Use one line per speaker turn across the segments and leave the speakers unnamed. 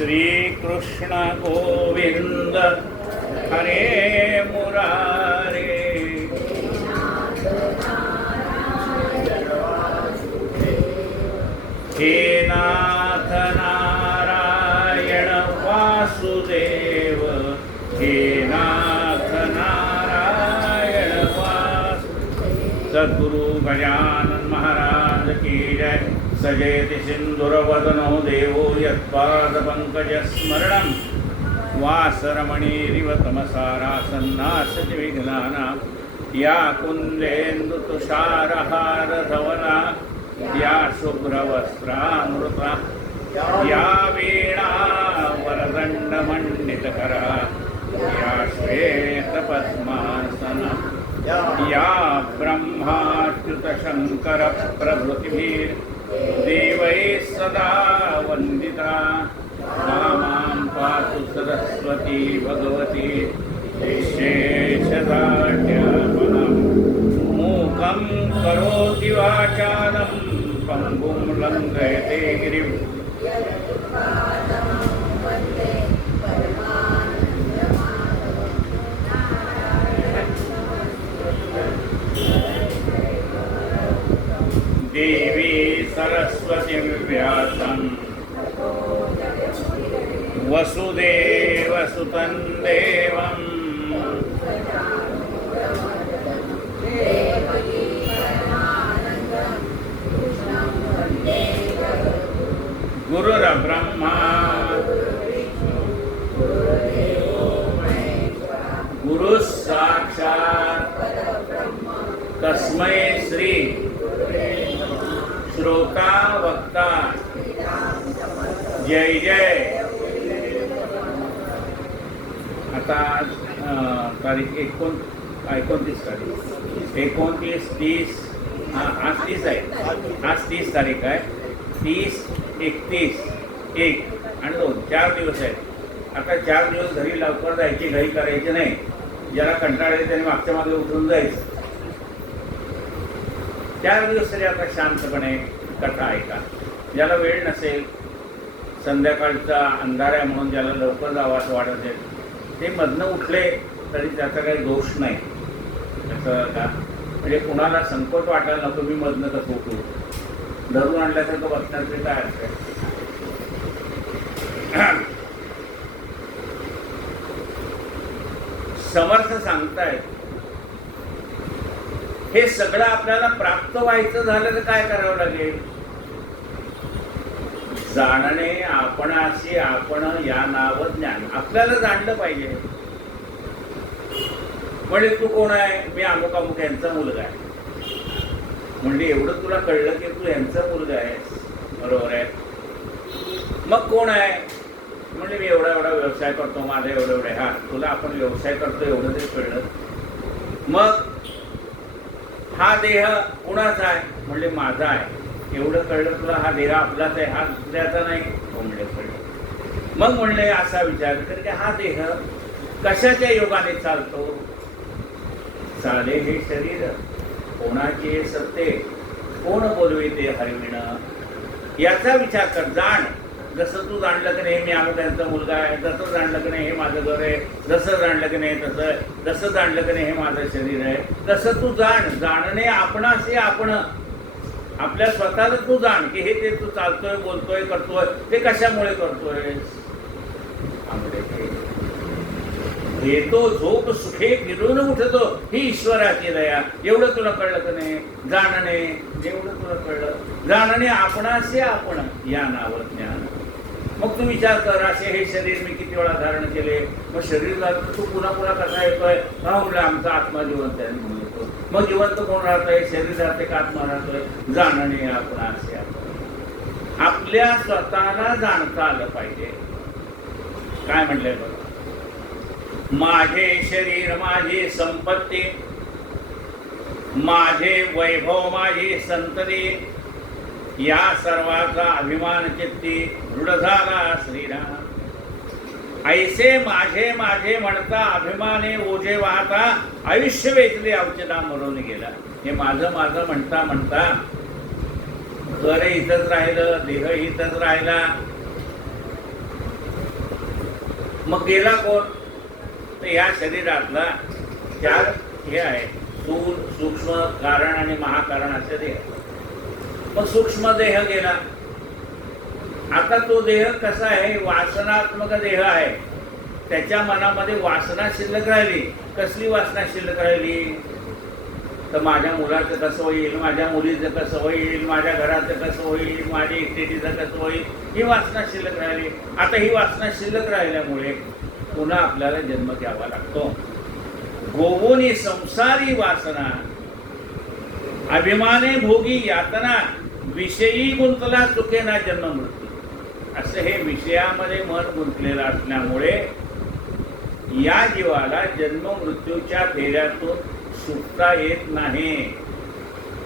श्रीकृष्ण गोविंद हरे मुरारे। हे नाथ नारायण वासुदेव। हे नाथ नारायण वासुदेव। सद्गुरु गजानन महाराज की जय। सजेति सिन्दुरवदनो देवो यत्पादपङ्कजस्मरणं वासरमणिरिव तमसारासन्नासति विघ्नानां या कुन्देन्दुतुषारहारधवना। या शुभ्रवस्त्रामृता। या वीणा वरदण्डमण्डितकरा या श्वेतपद्मासना। या ब्रह्माच्युतशङ्करप्रभृतिभिर्देवैः सदा वन्दिता मां पातु सरस्वती भगवती विशेषदाढ्यापनम् मूकं करोति वाचालं पङ्गुं लङ्घयते गिरिम् देवी सरस्वती वसुदेवसुतं देवम् गुरुरब्रह्मा। जय जय. आता आज तारीख एकोण एकोणतीस तारीख. एकोणतीस तीस आज तीस आहे. आज तीस तारीख आहे. तीस एकतीस एक आणि दोन. चार दिवस आहेत. आता चार दिवस घरी लवकर जायची घरी करायची नाही. ज्याला कंटाळा येते त्याने मागच्या मागे उतरून जायचं. चार दिवस तरी आता शांतपणे कथा ऐका. ज्याला वेळ नसेल संध्याकाळचा अंधार आहे म्हणून ज्याला लवकर आवाज वाढत आहेत ते मधनं उठले तरी त्याचा काही दोष नाही. त्याचं का म्हणजे कुणाला संकोच वाटायला नको मी मधनं कसं उठू? धरून आणल्यासारखं बसण्याचे काय अर्थ समर्थ सांगतायत हे सगळं आपल्याला प्राप्त व्हायचं झालं तर काय करावं लागेल? जाणणे आपणाशी आपण या नाव ज्ञान. आपल्याला जाणलं पाहिजे. म्हणजे तू कोण आहे? मी अमुक अमुक यांचा मुलगा आहे. म्हणजे एवढं तुला कळलं की तू यांचा मुलगा आहेस. बरोबर आहे? मग कोण आहे? म्हणजे मी एवढा एवढा व्यवसाय करतो माझा एवढं एवढे हा तुला आपण व्यवसाय करतो एवढं तरी कळलं. मग हा देह कुणाचा आहे? म्हणजे माझा आहे. एवढं कळलं तुला हा देह आपलाच आहे हा दुसऱ्याचा नाही? हो, म्हणले कळलं. मग म्हणले असा विचार कर की हा देह कशाच्या योगाने चालतो? चाले हे शरीर कोणाचे सत्ते कोण बोलविते हरविण? याचा विचार कर जाण. जसं तू जाणलं की नाही मी अमुक त्यांचा मुलगा आहे. जसं जाणलं की नाही हे माझं घर आहे. जसं जाणलं की नाही तसं जसं जाणलं की नाही हे माझं शरीर आहे. तसं तू जाण. जाणणे आपणाशी आपण आपल्या स्वतःला तू जाण की हे ते तू चालतोय बोलतोय करतोय ते कशामुळे करतोय? येतो झोप सुखे फिरून उठतो ही ईश्वराची दया. एवढं तुला कळलं का नाही? जाणणे. एवढं तुला कळलं. जाणणे आपणाशी आपण या नाव ज्ञान. मग तू विचार कर असे हे शरीर मी किती वेळा धारण केले? मग शरीर तर तू पुन्हा पुन्हा कसा येतोय? हा म्हणलं आमचा आत्मा जिवंत आहे म्हणून. मग जिवंत कोण राहतोय? शरीर राहते का आत्मा राहतोय? जाणणे आपण असे आपण आपल्या स्वतःला जाणता आलं पाहिजे. काय म्हणलंय बघ माझे शरीर माझी संपत्ती माझे वैभव माझी संतती या सर्वाचा अभिमान चित्ती दृढ झाला श्रीराम. ऐसे माझे माझे म्हणता अभिमाने ओझे वाहता आयुष्य वेचले अवचेदा म्हणून गेला. हे माझं माझं म्हणता म्हणता घर इथंच राहिलं देह इथंच राहिला. मग गेला कोण? तर या शरीरातला चार हे आहे स्थूल सूक्ष्म कारण आणि महाकारण असे देह. मग सूक्ष्म देह गेला. आता तो देह कसा आहे? वासनात्मक देह आहे. त्याच्या मनामध्ये वासना शिल्लक राहिली. कसली वासना शिल्लक राहिली? तर माझ्या मुलाचं कसं होईल? माझ्या मुलीचं कसं होईल? माझ्या घराचं कसं होईल? माझ्या इस्टेटीचं कसं होईल? ही वासना शिल्लक राहिली. आता ही वासना शिल्लक राहिल्यामुळे पुन्हा आपल्याला जन्म घ्यावा लागतो. गोवोनी संसारी वासना. अभिमाने भोगी यातना. विषयी गुंतला चुके ना जन्म मृत्यू असं हे विषयामध्ये मन गुंतलेलं असल्यामुळे या जीवाला जन्म मृत्यूच्या फेऱ्यातून सुटता येत नाही.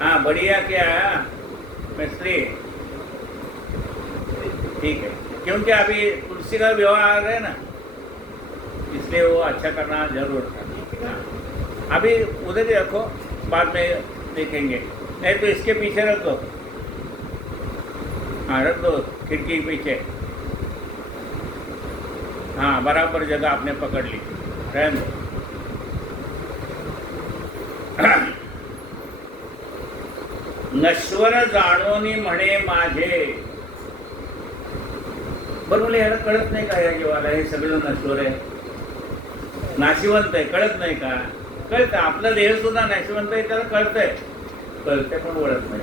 हा बढ़िया क्या मिस्त्री. ठीक है. क्योंकि अभी तुलसी का विवाह आ है ना इसलिए वो अच्छा करना जरूर था। अभी उधर ही रखो बाद में देखेंगे। नहीं तो इसके पीछे रख दो। हाँ रख दो। खिड़की के पीछे हाँ बराबर जगह आपने पकड़ ली रहने दो नश्वर जाणोनी म्हणे माझे. बरं मला याला कळत नाही का या जीवाला? हे सगळं नश्वर आहे. नाशिवंत आहे कळत नाही का? कळतं आपलं देह सुद्धा नाशिवंत आहे त्याला कळतंय. कळतंय पण ओळख नाही.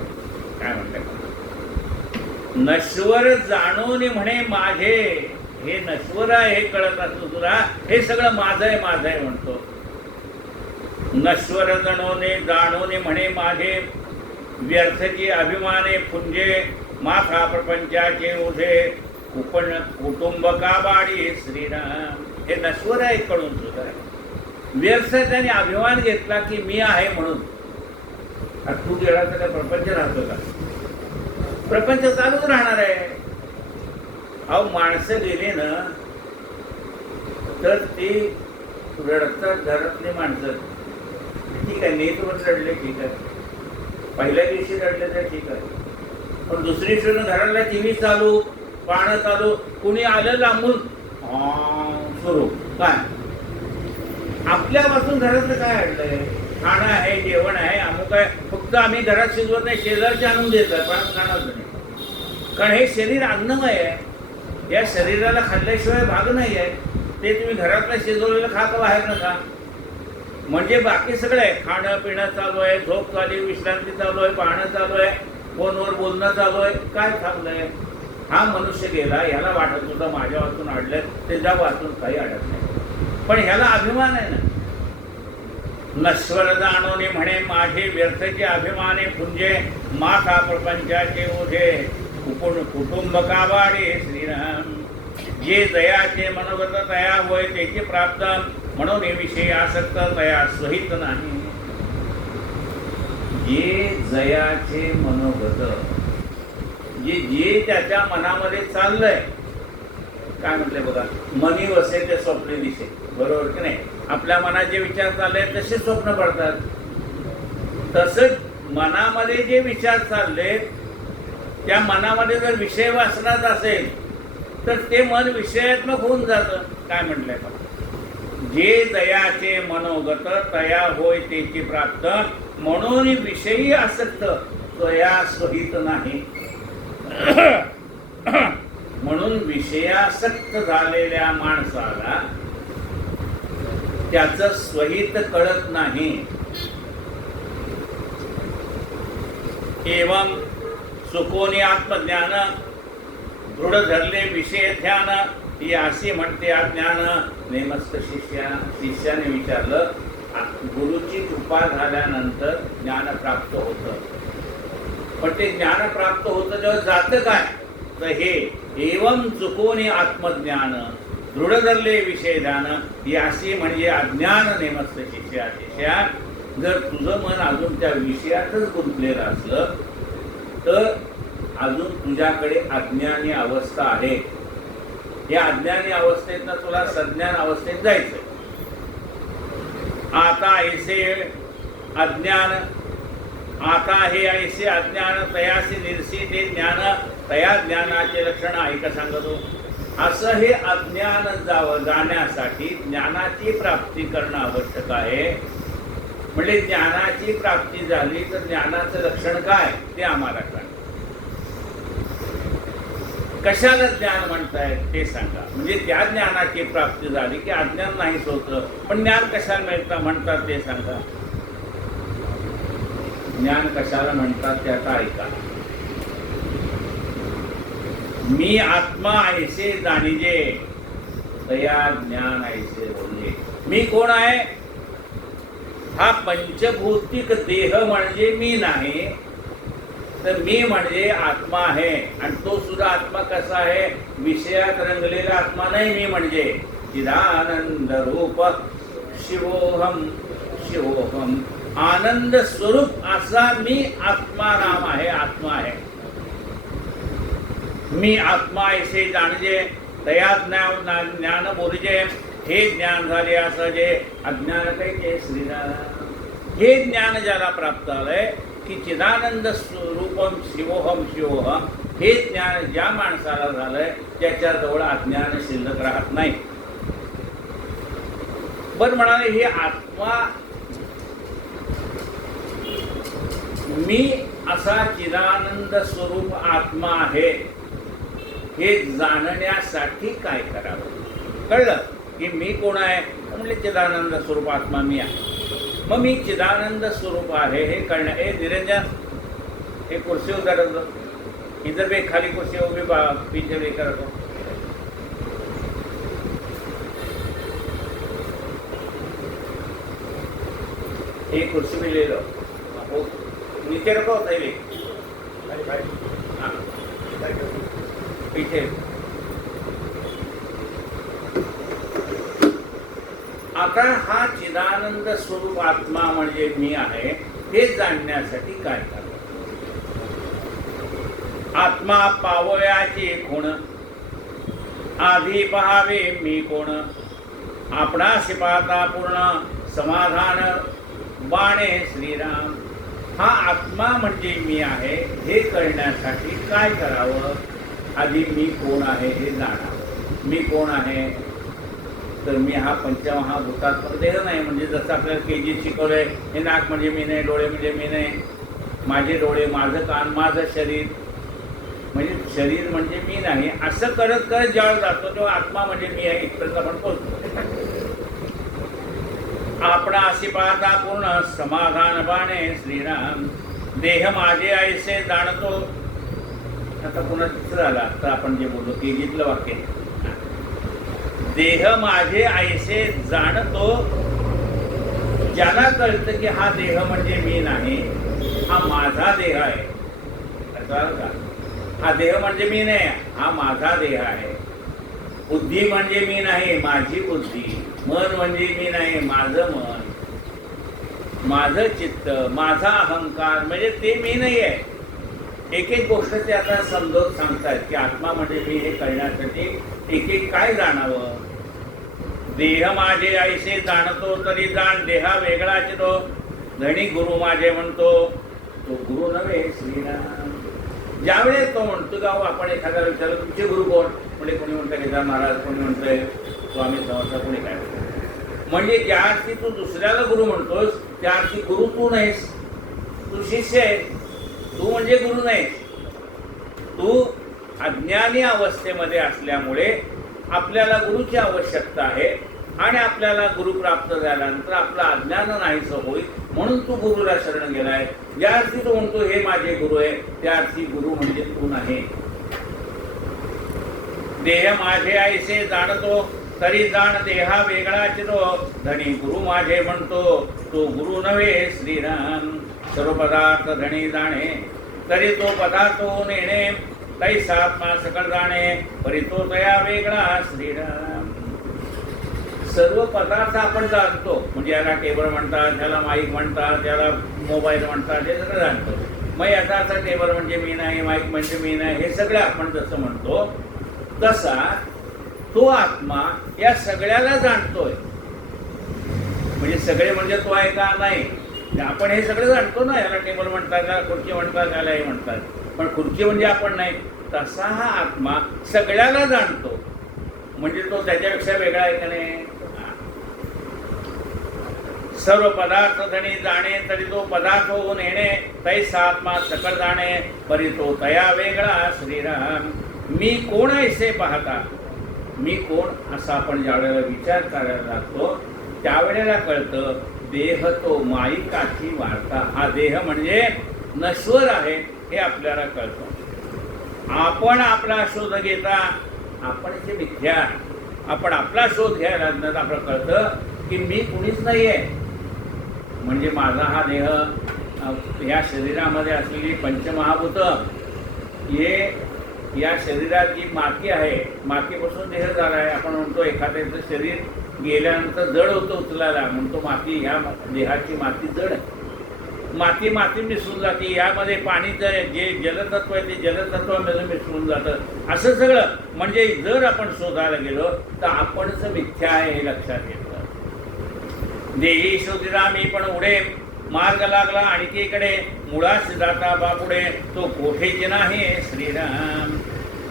काय म्हणतंय? नश्वर जाणून म्हणे माझे. हे नश्वर आहे हे कळत असतो तुला. हे सगळं माझं आहे माझं आहे म्हणतो. नश्वर जणोने जाणून म्हणे माझे. व्यर्थची अभिमाने पुंजे माथा प्रपंचाचे ओझे. उपण कुटुंब का बाडी श्रीराम हे नश्वर आहे कळून सुद्धा व्यर्थ त्याने अभिमान घेतला की मी आहे म्हणून. तू गेला तर प्रपंच राहतो का? प्रपंच चालूच राहणार आहे. अहो माणसं गेले ना तर ते रडतात नाही माणसं. ठीक आहे नेतवर रडले ठीक आहे. पहिल्या दिवशी रडले तर ठीक आहे. पण दुसरी दिवशी घराला टी व्ही चालू पाहणं चालू कुणी आलं लांबून? सुरू. काय? आपल्यापासून घरातलं काय अडलंय? खाणं आहे जेवण आहे अमुक आहे फक्त आम्ही घरात शिजवत नाही शेजारचे आणून देतात पण खाणार नाही. कारण हे शरीर अन्नमय आहे. या शरीराला खाल्ल्याशिवाय भाग नाही आहे. ते तुम्ही घरातलं शिजवलेलं खा का बाहेर नका. म्हणजे बाकी सगळं आहे. खाणं पिणं चालू आहे झोप चालू आहे विश्रांती चालू आहे पाहणं चालू आहे फोनवर बोलणं चालू आहे. काय थांबलंय हा मनुष्य गेला याला वाटत होता माझ्या वाचून अडलंय त्याच्या वाचून काही अडत नाही. पण ह्याला अभिमान आहे ना. नश्वर जाणून म्हणे माझे व्यर्थचे अभिमाने पुंजे माता प्रपंचाचे ओझे कुपुण कुटुंब काबाडे श्रीराम। जे दयाचे मनोगत तया होय त्याची प्राप्त म्हणून हे विषयी आसक्त तया सहित नाही। जे जयाचे मनोगत जे जे त्याच्या मनामध्ये चाललंय काय म्हटले बघा मनी वसे ते स्वप्ने दिसे. बरोबर की नाही? आपल्या मनात जे विचार चालले तसे स्वप्न पडतात. तसंच मनामध्ये जे विचार चालले त्या मनामध्ये जर विषय वाचनात असेल तर ते मन विषयात्मक होऊन जातं. काय म्हटलंय का जे दयाचे मनोगत तया होय तेची प्राप्त म्हणून विषयी आसक्त तया सहित नाही. म्हणून विषयासक्त झालेल्या माणसाला त्याच स्वहित कळत नाही. एवं सुकोनी आत्मज्ञान दृढ धरले विषय ध्यान ही अशी म्हणते अज्ञान नेमस्त शिष्या शिष्याने विचारलं गुरुची कृपा झाल्यानंतर ज्ञान प्राप्त होतं. पण ते ज्ञान प्राप्त होतं जेव्हा जातं काय? तर हे एवं चुकोने आत्मज्ञान दृढ धरले विषय ध्यान ही अशी म्हणजे अज्ञान नेमस्त शिष्या शिष्या. जर तुझं मन अजून त्या विषयातच गुंतलेलं असलं तर अजून तुझ्याकडे अज्ञानी अवस्था आहे. या अज्ञानी अवस्थेतनं तुला सज्ञान अवस्थेत जायचं आता ऐसे अज्ञान आता हे ऐसे अज्ञान तयासी निरसी ते ज्ञान तया ज्ञानाचे लक्षण ऐका सांगतो? असं हे अज्ञान जावं जाण्यासाठी ज्ञानाची प्राप्ती करणं आवश्यक आहे. म्हणजे ज्ञानाची प्राप्ती झाली तर ज्ञानाचं लक्षण काय? ते आम्हाला कळलं कशाला ज्ञान म्हणताय ते सांगा. म्हणजे त्या ज्ञानाची प्राप्ती झाली की अज्ञान नाहीच होतं पण ज्ञान कशाला मिळतं म्हणतात ते सांगा. ज्ञान कशाला म्हणतात ते आता ऐका. मी आत्मा ऐसे जाणीजे तया ज्ञान ऐसे बोलले मी कोण आहे? हा पंचभौतिक देह म्हणजे मी नाही तर मी म्हणजे आत्मा आहे. आणि तो सुद्धा आत्मा कसा आहे? विषयात रंगलेला आत्मा नाही मी म्हणजे. चिदानंद रूप शिवोहम शिवोहम. आनंद स्वरूप असा मी आत्मा नाम आहे आत्मा आहे. मी आत्मा ऐसे जाणजे तया ज्ञान ज्ञान बोलजे हे ज्ञान झाले असं जे अज्ञान कैचे श्रीराम हे ज्ञान ज्याला प्राप्त झालंय की चिदानंद स्वरूपम शिवोहम शिवोहम हे ज्ञान ज्या माणसाला झालंय त्याच्याजवळ अज्ञान शिल्लक राहत नाही. पण म्हणाले हे आत्मा मी असा चिदानंद स्वरूप आत्मा आहे हे जाणण्यासाठी काय करावं? कळलं की मी कोण आहे? म्हणजे चिदानंद स्वरूप आत्मा मी आहे. मग मी चिदानंद स्वरूप आहे हे कळणं हे निरंजन हे कुर्सी उतरत इतर बे खाली कुर्सी उभी बा- पीछे करतो हे एक कुर्सी मी लिहिलं. हो. पहले हाँ. पीछे आता हा चिदानंद स्वरूप आत्मा म्हणजे मी आहे हे जाणण्यासाठी काय करावं आत्मा पावयाची खूण आधी पहावे मी कोण? आपणाशी पाहता पूर्ण समाधान. बाणे श्रीराम. हा आत्मा म्हणजे मी आहे हे कळण्यासाठी काय करावं? आधी मी कोण आहे हे जाणावं मी कोण आहे? तर मी हा पंचमहाभूतात्मक देह नाही म्हणजे जसं आपल्याला के जी शिकवलंय हे नाक म्हणजे मी नाही डोळे म्हणजे मी नाही. माझे डोळे माझं कान माझं शरीर. म्हणजे शरीर म्हणजे मी नाही. असं करत करत ज्यावेळेस जातो तो आत्मा म्हणजे मी आहे इथपर्यंत आपण पोहोचतो. आपण अशी पाहता पूर्ण समाधान बाणे. श्रीराम देह माझे ऐसे जाणतो. आता पुन्हा तिसरं आला आता आपण जे बोललो ते घेतलं वाक्य. देह माझे ऐसे जाणतो. ज्याला कळतं की हा देह म्हणजे मी नाही हा माझा देह आहे. का हा देह म्हणजे मी नाही हा माझा देह आहे. बुद्धी म्हणजे मी नाही माझी बुद्धी. मन म्हणजे मी नाही माझं मन. माझं चित्त माझा अहंकार म्हणजे ते मी नाही आहे एक एक गोष्ट ते आता समजवत सांगतात की आत्मा म्हणजे मी हे करण्यासाठी एक एक काय जाणावं? देह माझे ऐसे जाणतो तरी जाण देहा वेगळा चितो. धणी गुरु माझे म्हणतो तो गुरु नव्हे श्रीराम. ज्यावेळेस तो म्हणतो गाव आपण एखाद्याला विचारलं तुमचे गुरु कोण? म्हणजे कोणी म्हणतं केदार महाराज कोणी म्हणतंय स्वामी समर्थ काय म्हणजे ज्या अर्थी तू दुसऱ्याला गुरु म्हणतोस त्या अर्थी गुरु तू नाहीस. तू शिष्य आहे. तू म्हणजे गुरु नाहीस. तू अज्ञानी अवस्थेमध्ये असल्यामुळे आपल्याला गुरुची आवश्यकता आहे आणि आपल्याला गुरु प्राप्त झाल्यानंतर आपलं अज्ञान नाहीसं होईल म्हणून तू गुरुला शरण गेलाय. ज्या अर्थी तो म्हणतो हे माझे गुरु आहे त्या अर्थी गुरु म्हणजे तू नाही. देह माझे ऐसे जाणतो. तरी जाण देहा वेगळा चिरो. धनी गुरु माझे म्हणतो तो गुरु नव्हे श्रीराम. सर्व पदार्थ धनी जाणे. तरी तो पदार्थ नेणे. तै सात्मा सकळ जाणे. परी तो तया वेगळा श्रीराम. सर्व पदार्थ आपण जाणतो. म्हणजे याला टेबल म्हणतात त्याला माईक म्हणतात त्याला मोबाईल म्हणतात हे सगळं जाणतो. मग याचा टेबल म्हणजे मी नाही माईक म्हणजे मी नाही हे सगळं आपण जसं म्हणतो तसा तो आत्मा या सगळ्याला जाणतोय. म्हणजे सगळे म्हणजे तो आहे का नाही? आपण हे सगळं जाणतो ना याला टेबल म्हणतात याला खुर्ची म्हणतात याला हे म्हणतात. पण खुर्ची म्हणजे आपण नाही. तसा हा आत्मा सगळ्याला जाणतो. म्हणजे तो त्याच्यापेक्षा वेगळा आहे का नाही? सर्व पदार्थ धणी जाणे तरी तो पदार्थ होऊन येणे तैसा आत्मा सकळ जाणे परी तो तया वेगळा श्रीराम. मी कोण ऐसे पाहता? मी कोण असा आपण ज्यावेळेला विचार करायला लागतो त्यावेळेला कळतं देह तो माईकाची वार्ता हा देह म्हणजे नश्वर आहे हे आपल्याला कळतं. आपण आपला शोध घेता आपण जे मिथ्या आपण आपला शोध घ्यायला लागण्यात आपलं कळतं की मी कुणीच नाही आहे म्हणजे माझा हा देह या शरीरामध्ये असलेली पंचमहाभूत हे या शरीरात जी माती आहे मातीपासून देह झाला आहे आपण म्हणतो एखाद्याचं शरीर गेल्यानंतर जड होतं उचलायला म्हणतो माती ह्या देहाची माती जड आहे. माती माती मिसळून जाते यामध्ये पाणी तर जे जलतत्व आहे ते जलतत्वामध्ये मिसळून जातं. असं सगळं म्हणजे जर आपण शोधायला गेलो तर आपणच मिथ्या आहे हे लक्षात घेतलं देही शोधिला मी पण उडे मार्ग लागला आणखीकडे मुळास जाता बापुडे तो कोठेच नाही श्रीराम.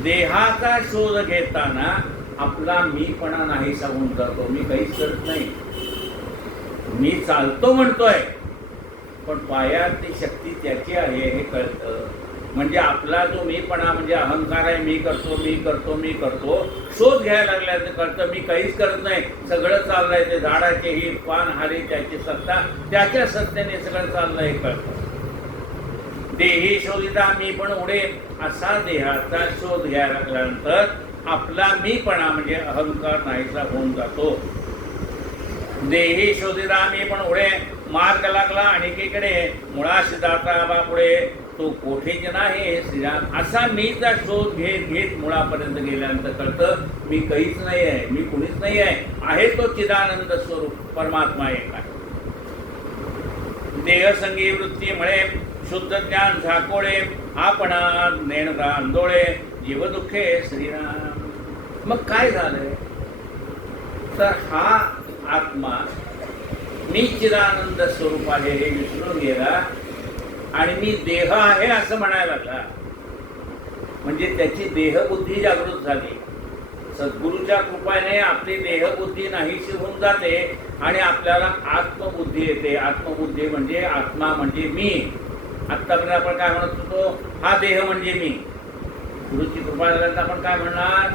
देहाचा शोध घेताना आपला मीपणा नाही सांगून जातो. मी काहीच करत नाही. मी चालतो म्हणतोय. पण पायात ती शक्ती त्याची आहे हे कळतं. म्हणजे आपला जो मीपणा म्हणजे अहंकार आहे मी करतो मी करतो मी करतो शोध घ्यायला लागल्याचं करतं मी काहीच करत नाही. सगळं चाललंय ते झाडाचे ही पान हारी त्याची सत्ता त्याच्या सत्तेने सगळं चाललंय हे कळतं. देही शोधिता मी पण उडे असा देहाचा शोध घ्यायला लागल्यानंतर आपला मीपणा म्हणजे अहंकार नाहीसा होऊन जातो. देही शोधिता मी पण उडे मार्ग लागला आणखीकडे मुळाशी जाता बापुढे तो कोठेच नाही श्रीराम असा मीचा शोध घेत घेत मुळापर्यंत गेल्यानंतर कळतं मी काहीच नाही आहे मी कुणीच नाही आहे. आहे तो चिदानंद स्वरूप परमात्मा एक आहे. देहसंगी वृत्तीमुळे शुद्ध ज्ञान झाकोळे आपणा नेणता आंदोळे जीवदुःखे श्रीराम. मग काय झालंय? तर हा आत्मा मी चिदानंद स्वरूप आहे हे विसरून गेला आणि मी देह आहे असं म्हणायला लागला. म्हणजे त्याची देहबुद्धी जागृत झाली. सद्गुरूच्या कृपाने आपली देहबुद्धी नाहीशी होऊन जाते आणि आपल्याला आत्मबुद्धी येते. आत्मबुद्धी म्हणजे आत्मा म्हणजे मी. आत्तापर्यंत आपण काय म्हणत होतो? हा देह म्हणजे मी. गुरुची कृपा झाल्यानंतर आपण काय म्हणणार?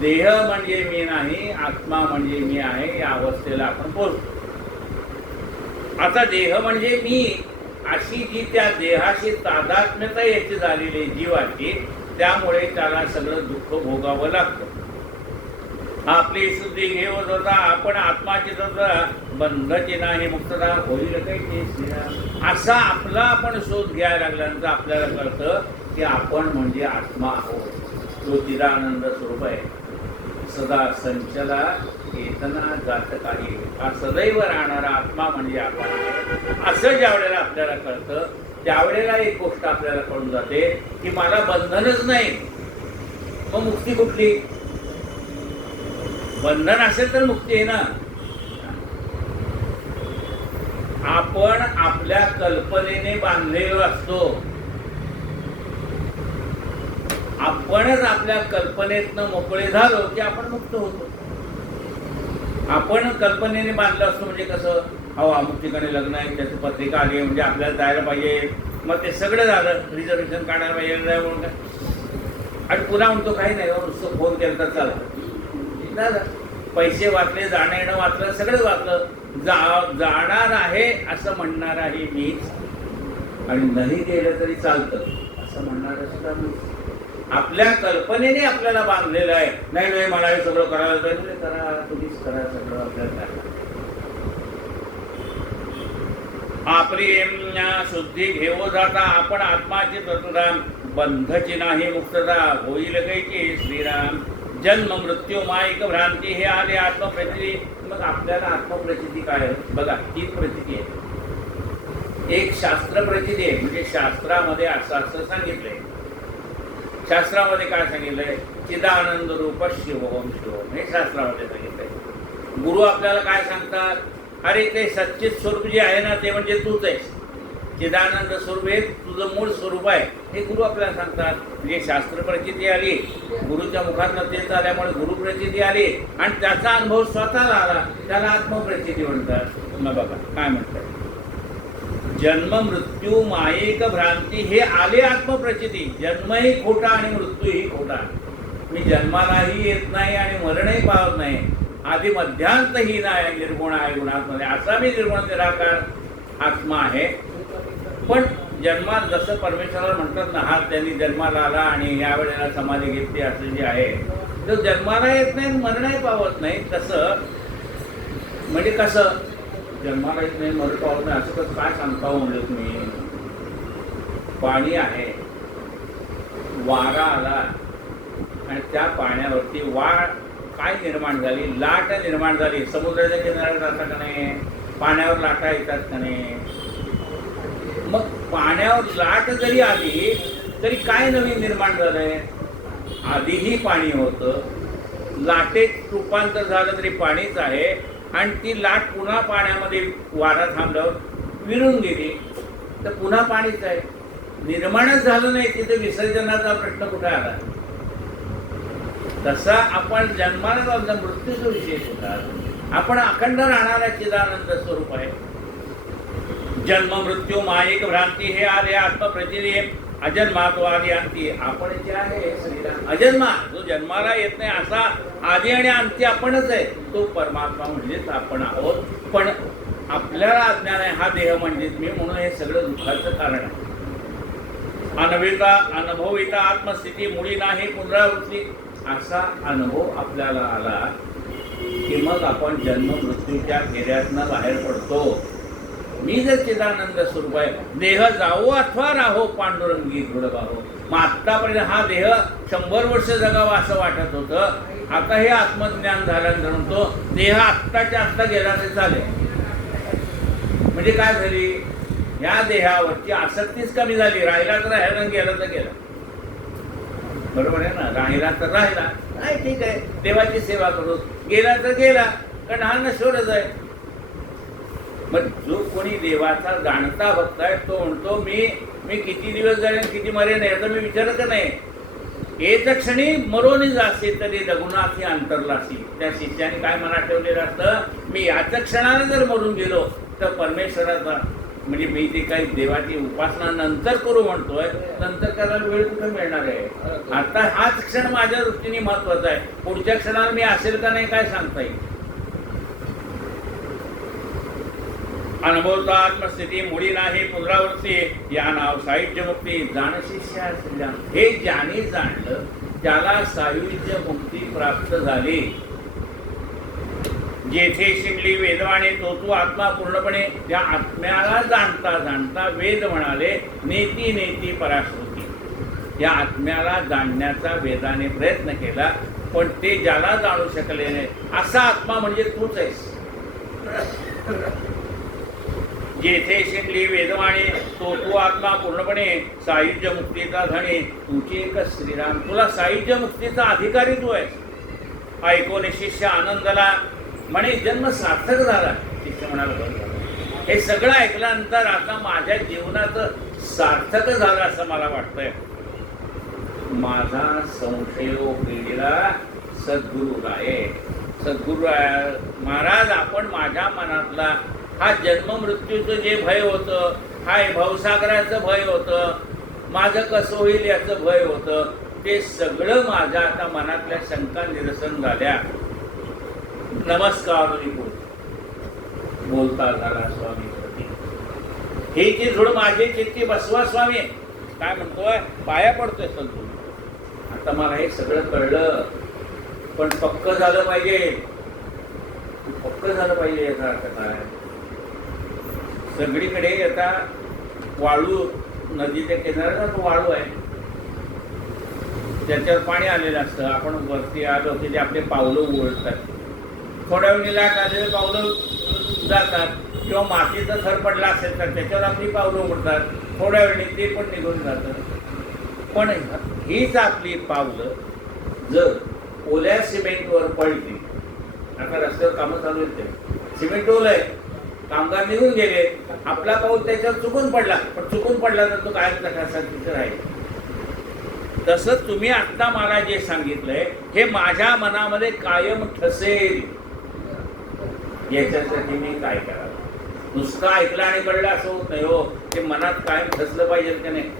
देह म्हणजे मी नाही आत्मा म्हणजे मी आहे या अवस्थेला आपण बोलतो. आता देह म्हणजे मी. अशी जी त्या देहाशी तादात्म्यता याची झालेली जीवाची त्यामुळे त्याला सगळं दुःख भोगावं लागतं. आपली शुद्धी घेऊन होता आपण आत्माची तसं बंधची नाही मुक्तता होईल काही असा आपला आपण शोध घ्यायला लागल्यानंतर आपल्याला कळतं की आपण म्हणजे आत्मा आहोत. तो चिरानंद स्वरूप आहे. सदा संचला चेतना जात हा सदैव राहणारा आत्मा म्हणजे आपण असं ज्या वेळेला आपल्याला कळतं त्यावेळेला एक गोष्ट आपल्याला कळून जाते की मला बंधनच नाही. मग मुक्ती कुठली? बंधन असेल तर मुक्ती आहे ना. आपण आपल्या कल्पनेने बांधलेलो असतो. आपणच आपल्या कल्पनेतनं मोकळे झालो की आपण मुक्त होतो. आपण कल्पनेने बांधलं असतो म्हणजे कसं? अहो अमुक ठिकाणी लग्न आहे त्याची पत्रिका आली आहे, म्हणजे आपल्याला जायला पाहिजे. मग ते सगळं झालं. रिझर्वेशन काढायला पाहिजे म्हणून काय? आणि पुन्हा म्हणतो काही नाही हो, नुसतं फोन केला तर चालत झालं. पैसे वाचले जाणं येणं वाचलं सगळं वाचलं. जा जाणार आहे असं म्हणणार आहे मीच. आणि नाही गेलं तरी चालतं. असं म्हणणार सुद्धा मीच आपल्या कल्पनेने आपल्याला बांधलेलं आहे. नाही नाही मला हे सगळं करायला पाहिजे करा तुम्हीच करा सगळं आपल्याला. करा. आपली शुद्धी घेऊ जाता आपण आत्माची तत्वराम बंधची नाही मुक्तता होईल कैची? श्रीराम. जन्म मृत्यू मायिक भ्रांती हे आले आत्मप्रचिती मग आपल्याला आत्मप्रचिती काय बघा तीन प्रचिती आहे एक शास्त्र प्रचिती आहे म्हणजे शास्त्रामध्ये असं असं सांगितलंय. शास्त्रामध्ये काय सांगितलंय? चिदानंद रूप शिवम. शिवोम हे शास्त्रामध्ये सांगितलंय. गुरु आपल्याला काय सांगतात? अरे ते सच्चित स्वरूप जे आहे ना ते म्हणजे तूच आहेस. चिदानंद स्वरूप हे तुझं मूळ स्वरूप आहे. हे गुरु आपल्याला सांगतात. म्हणजे शास्त्र प्रचिती आली. गुरुच्या मुखात तेच आल्यामुळे गुरु प्रचिती आली. आणि त्याचा अनुभव स्वतःला आला. त्याला आत्मप्रचिती म्हणतात. बघा काय म्हणतात? जन्म मृत्यू मायिक भ्रांती हे आले आत्मप्रचिती. जन्मही खोटा आणि मृत्यूही खोटा. मी जन्मालाही येत नाही आणि मरणही पावत नाही. आधी मध्यांतही नाही निर्गुण आहे गुणात्मध्ये असा मी निर्गुण निराकार आत्मा आहे. पण जन्मात जसं परमेश्वराला म्हणतात ना हा त्यांनी जन्माला आला आणि या वेळेला समाधी घेतली असं जे आहे तर जन्माला येत नाही मरणही पावत नाही. तसं म्हणजे कसं? जन्मालाच नाही मरण पावत नाही असं तर काय सांगता म्हणलं तुम्ही? पाणी आहे. वारा आला. आणि त्या पाण्यावरती वाळ काय निर्माण झाली? लाट निर्माण झाली. समुद्राच्या किनाऱ्यावर जाता का नाही? पाण्यावर लाटा येतात का नाही? मग पाण्यावर लाट जरी आली तरी काय नवीन निर्माण झालंय? आधीही पाणी होतं. लाटेत रूपांतर झालं तरी पाणीच आहे. आणि ती लाट पुन्हा पाण्यामध्ये वारा थांबल्यावर विरून गेली. तर पुन्हा पाणीच आहे. निर्माणच झालं नाही तिथे विसर्जनाचा प्रश्न कुठे आला? तसा आपण जन्माला जाऊन मृत्यूचा विषय होता आपण अखंड राहणारा चिदानंद स्वरूप आहे. जन्म मृत्यू मायिक भ्रांती हे आले आत्मप्रचिती अजन्मातो अंती आपण जे आहे श्रीराम अजन्मा जो जन्माला येत नाही असा आधी आणि अंती आपणच आहे. तो परमात्मा म्हणजेच आपण आहोत. पण आपल्याला अज्ञान आहे हा देह म्हणजेच मी म्हणून हे सगळं दुःखाचं कारण आहे. अनविता अनुभविता आत्मस्थिती मुळी नाही पुनरावृत्ती. असा अनुभव आपल्याला आला की मग आपण जन्म मृत्यूच्या फेऱ्यातनं बाहेर पडतो. मी जर चिदानंद स्वरूप आहे देह जावो अथवा राहो पांडुरंगी दृढभाहो मग आत्तापर्यंत हा देह शंभर वर्ष जगावा असं वाटत होतं. आता हे आत्मज्ञान झाल्यानंतर म्हणतो देह आत्ताच्या आत्ता गेला तर चालेल. म्हणजे काय झाली? या देहावरची आसक्तीच कमी झाली. राहिला तर राहिला गेला तर गेला. बरोबर आहे ना? राहिला तर राहिला. नाही ठीक आहे. देवाची सेवा करू. गेला तर गेला. कारण हा नश्वरच आहे. मग जो कोणी देवाचा जाणता भक्त आहे तो म्हणतो मी मी किती दिवस जाईन किती मरेन याचा मी विचारत नाही. एक क्षणी मरोनी जासे तरी रघुनाथी अंतरलासी. त्या शिष्याने काय मनात ठेवलेलं असतं? मी याच क्षणाने जर मरून गेलो तर परमेश्वराचा म्हणजे मी ती काही देवाची उपासना नंतर करू म्हणतोय नंतर करायला वेळ कुठे मिळणार आहे? आता हाच क्षण माझ्या दृष्टीने महत्त्वाचा आहे. पुढच्या क्षणाला मी असेल का नाही काय सांगता येईल? अनुभवता आत्मस्थिती मुळी नाही पुनरावृत्ती. या नाव साहित्य मुक्ती जाणशिष्य असल्या हे ज्याने जाणलं त्याला सायुज्य मुक्ती प्राप्त झाली. जेथे शिंगली वेदवाणे तो तू आत्मा पूर्णपणे त्या आत्म्याला जाणता जाणता वेद म्हणाले नेती नेती पराश्रुती. या आत्म्याला जाणण्याचा वेदाने प्रयत्न केला पण ते ज्याला जाणू शकले नाही असा आत्मा म्हणजे तूच आहेस. जेथे शिंगली वेदवाणी तो तू आत्मा पूर्णपणे सायुज्य मुक्तीचा धणे तुझी एक श्रीराम तुला सायुज्य मुक्तीचा अधिकारी तू आहेस. ऐकून शिष्य आनंदला म्हणे जन्म सार्थक झाला. शिष्य म्हणाला बरं हे सगळं ऐकल्यानंतर आता माझ्या जीवनाचं सार्थक झालं असं मला वाटतंय. माझा संशय पिढीला सद्गुरू आहे. सद्गुरू आहे महाराज आपण माझ्या मनातला हा जन्म मृत्यूचं जे भय होतं हा भवसागराचं भय होतं माझं कसं होईल याचं भय होतं ते सगळं माझ्या आता मनातल्या शंका निरसन झाल्या. नमस्कार बोल बोलता झाला स्वामी. हे जी झुड माझे चित्ती बसवा स्वामी. काय म्हणतोय? पाया पडतोय संतू आता मला हे सगळं कळलं. पण पक्क झालं पाहिजे. पक्क झालं पाहिजे याचा अर्थ काय? सगळीकडे आता वाळू नदीच्या किनाऱ्याचा वाळू आहे. त्याच्यावर पाणी आलेलं असतं. आपण वरती आलो की ते आपले पावलं उघडतात थोड्या वेळी लाट आलेले पावलं जातात. किंवा मातीचा थर पडला असेल तर त्याच्यावर आपली पावलं उडतात. थोड्या वेळी ते पण निघून जातं. पण हीच आपली पावलं जर ओल्या सिमेंटवर पडली आता रस्त्यावर कामं चालू आहेत ते. सिमेंट ओलं आहे. कामगार निघून गेले. आपला पाऊल त्याच्यावर चुकून पडला. पण चुकून पडला तर तो काय तसा तिथं राहील तसं तुम्ही आत्ता मला जे सांगितलंय हे माझ्या मनामध्ये कायम ठसेल. याच्यासाठी मी काय करावं? नुसतं ऐकलं आणि कळलं असं होत नाही हो. ते मनात कायम ठसलं पाहिजे का नाही?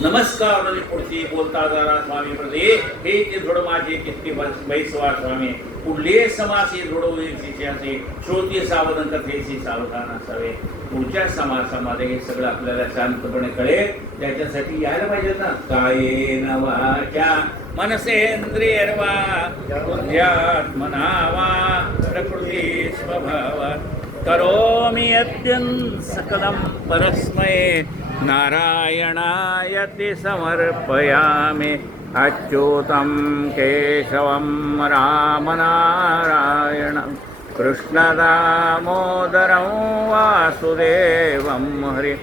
नमस्कार पुढची बोलता जरा स्वामी प्रती. हे ते धुड माझे किती बैसवा स्वामी. पुढले समासी धुड होईल श्रोती सावधान कथेची सावधान असावे. पुढच्या समासामध्ये हे सगळं आपल्याला शांतपणे कळेल. त्याच्यासाठी यायला पाहिजे ना काय नवाच्या मनसेंद्रियर्वा बुद्ध्यात्मनावा प्रकृती स्वभावा. करोमि यद्यं सकलं परस्मये. नारायणाय ते समर्पयामि अच्युतं केशवं रामनारायणं कृष्णदामोदरं वासुदेवं हरि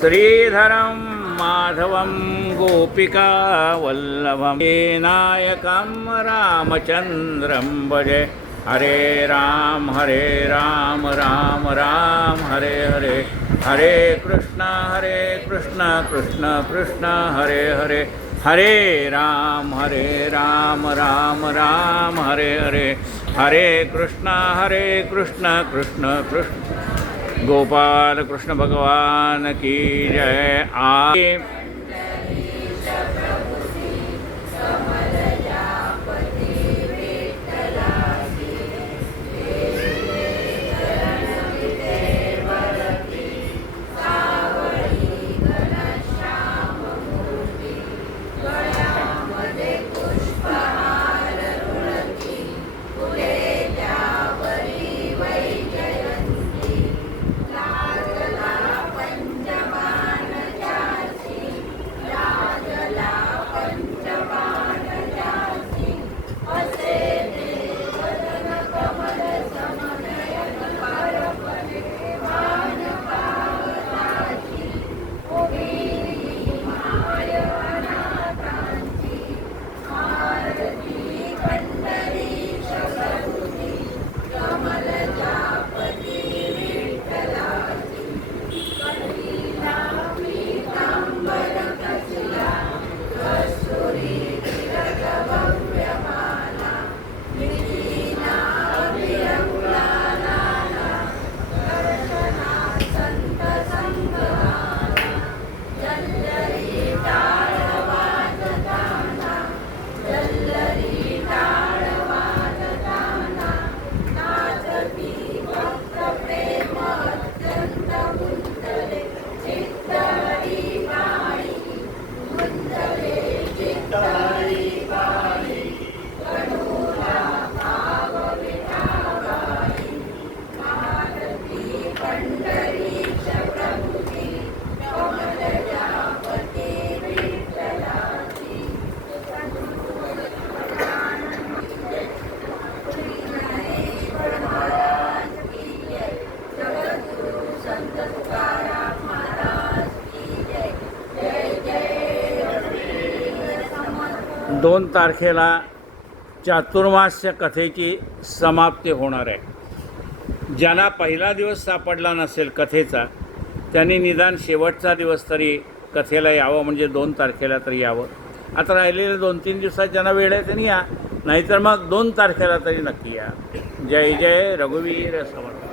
श्रीधरं माधवं गोपिकावल्लभं नायकं रामचन्द्रं भजे हरे राम हरे राम राम राम हरे हरे। हरे कृष्ण हरे कृष्ण कृष्ण कृष्ण हरे हरे। हरे राम हरे राम राम राम हरे हरे। हरे कृष्ण हरे कृष्ण कृष्ण कृष्ण। गोपाल कृष्ण भगवान की जय। आ Ta-da! दोन तारखेला चातुर्मास्य कथेची समाप्ती होणार आहे. ज्यांना पहिला दिवस सापडला नसेल कथेचा त्यांनी निदान शेवटचा दिवस तरी कथेला यावं म्हणजे दोन तारखेला तरी यावं. आता राहिलेले दोन तीन दिवसात ज्यांना वेळ आहे त्यांनी या नाहीतर मग दोन तारखेला तरी नक्की या. जय जय रघुवीर समर्थ